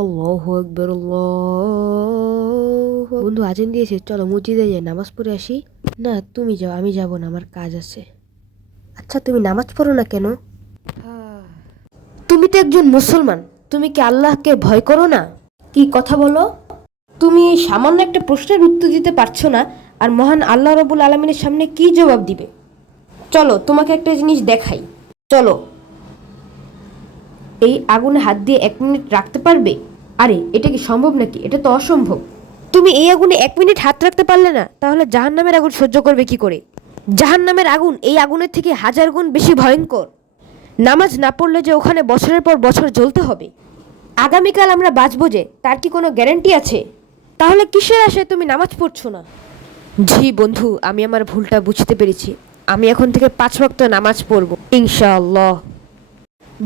আল্লাহু আকবার আল্লাহ। বন্ধু আজান দিয়েছে, চলো মসজিদে যাই, নামাজ পড়ে আসি। না তুমি যাও, আমি যাব না, আমার কাজ আছে। আচ্ছা তুমি নামাজ পড়ো না কেন? তুমি তো একজন মুসলমান, তুমি কি আল্লাহকে ভয় করো না? কি কথা বলো? তুমি এই সামান্য একটা প্রশ্নের উত্তর দিতে পারছো না, আর মহান আল্লাহ রবুল আলমিনের সামনে কি জবাব দিবে? চলো তোমাকে একটা জিনিস দেখাই, চলো। এই আগুনে হাত দিয়ে 1 মিনিট রাখতে পারবে? আরে এটা কি সম্ভব নাকি? এটা তো অসম্ভব। তুমি এই আগুনে 1 মিনিট হাত রাখতে পারলে না, তাহলে জাহান্নামের আগুন সহ্য করবে কি করে? জাহান্নামের আগুন এই আগুনের থেকে 1000 গুণ বেশি ভয়ঙ্কর। নামাজ না পড়লে যে ওখানে বছরের পর বছর জ্বলতে হবে। আগামীকাল আমরা বাঁচবো যে, তার কি কোনো গ্যারান্টি আছে? তাহলে কিসের আশায় তুমি নামাজ পড়ছো না? জি বন্ধু, আমি আমার ভুলটা বুঝতে পেরেছি। আমি এখন থেকে 5 ওয়াক্ত নামাজ পড়ব ইনশাআল্লাহ।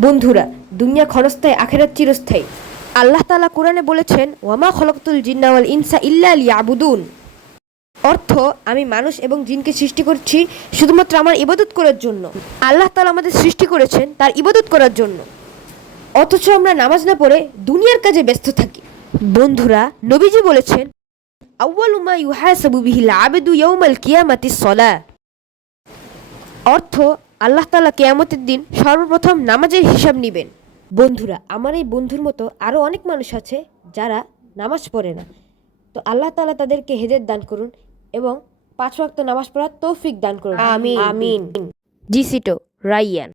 বন্ধুরা, দুনিয়া ক্ষণস্থায়ী, আখেরাত চিরস্থায়ী। আল্লাহ তাআলা কোরআনে বলেছেন, ওয়ামা খলাকতুল জিন্না ওয়াল ইনসা ইল্লা লিয়াবুদুন। অর্থ, আমি মানুষ এবং জিনকে সৃষ্টি করছি শুধুমাত্র আমার ইবাদত করার জন্য। আল্লাহ তাআলা আমাদের সৃষ্টি করেছেন তার ইবাদত করার জন্য, অথচ আমরা নামাজ না পড়ে দুনিয়ার কাজে ব্যস্ত থাকি। বন্ধুরা, নবীজি বলেছেন, আউয়ালু মা ইউহাসাবু বিহিল আবদু ইয়াউমাল কিয়ামাতিস সালাহ। অর্থ, আল্লাহ তাআলা কিয়ামতের দিন সর্বপ্রথম নামাজের হিসাব নেবেন। বন্ধুরা, আমার এই বন্ধুর মতো আরও অনেক মানুষ আছে যারা নামাজ পড়ে না। তো আল্লাহ তাআলা তাদেরকে হেদায়েত দান করুন এবং 5 ওয়াক্ত নামাজ পড়ার তৌফিক দান করুন। আমিন আমিন। জিসিটো রাইয়ান।